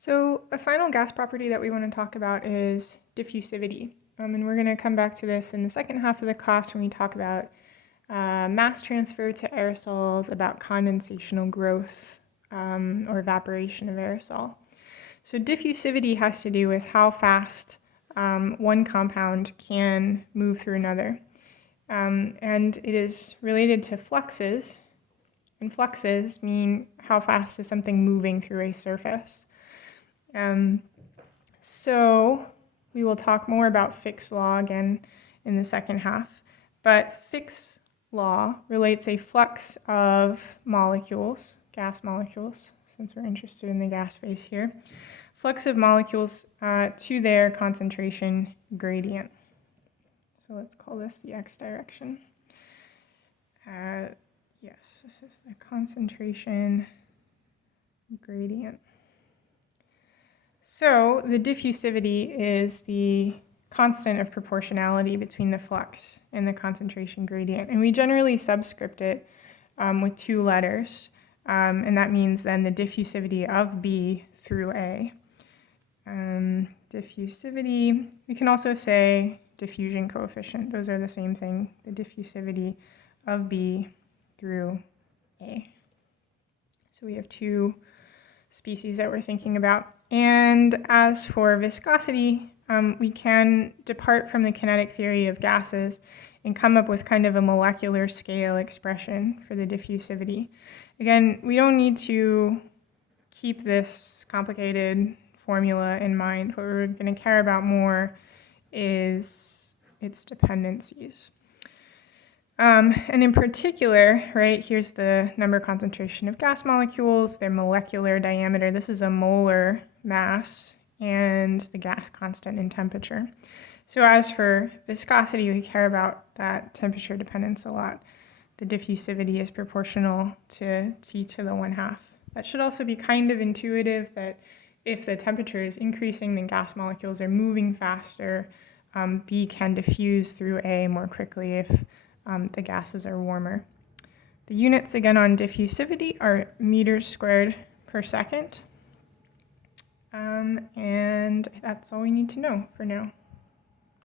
So a final gas property that we want to talk about is diffusivity. And we're going to come back to this in the second half of the class when we talk about mass transfer to aerosols, about condensational growth or evaporation of aerosol. So diffusivity has to do with how fast one compound can move through another. And it is related to fluxes, and fluxes mean how fast is something moving through a surface. So we will talk more about Fick's law again in the second half, but Fick's law relates a flux of molecules, gas molecules, since we're interested in the gas phase here, flux of molecules to their concentration gradient. So let's call this the x direction. Yes, this is the concentration gradient. So the diffusivity is the constant of proportionality between the flux and the concentration gradient. And we generally subscript it with two letters. And that means then the diffusivity of B through A. Diffusivity, we can also say diffusion coefficient. Those are the same thing, the diffusivity of B through A. So we have two species that we're thinking about. And as for viscosity, we can depart from the kinetic theory of gases and come up with kind of a molecular scale expression for the diffusivity. Again, we don't need to keep this complicated formula in mind. What we're going to care about more is its dependencies. And in particular, right, here's the number concentration of gas molecules, their molecular diameter. This is a molar mass and the gas constant in temperature. So as for viscosity, we care about that temperature dependence a lot. The diffusivity is proportional to T to the 1/2. That should also be kind of intuitive that if the temperature is increasing, then gas molecules are moving faster. B can diffuse through A more quickly if the gases are warmer. The units again on diffusivity are meters squared per second. And that's all we need to know for now.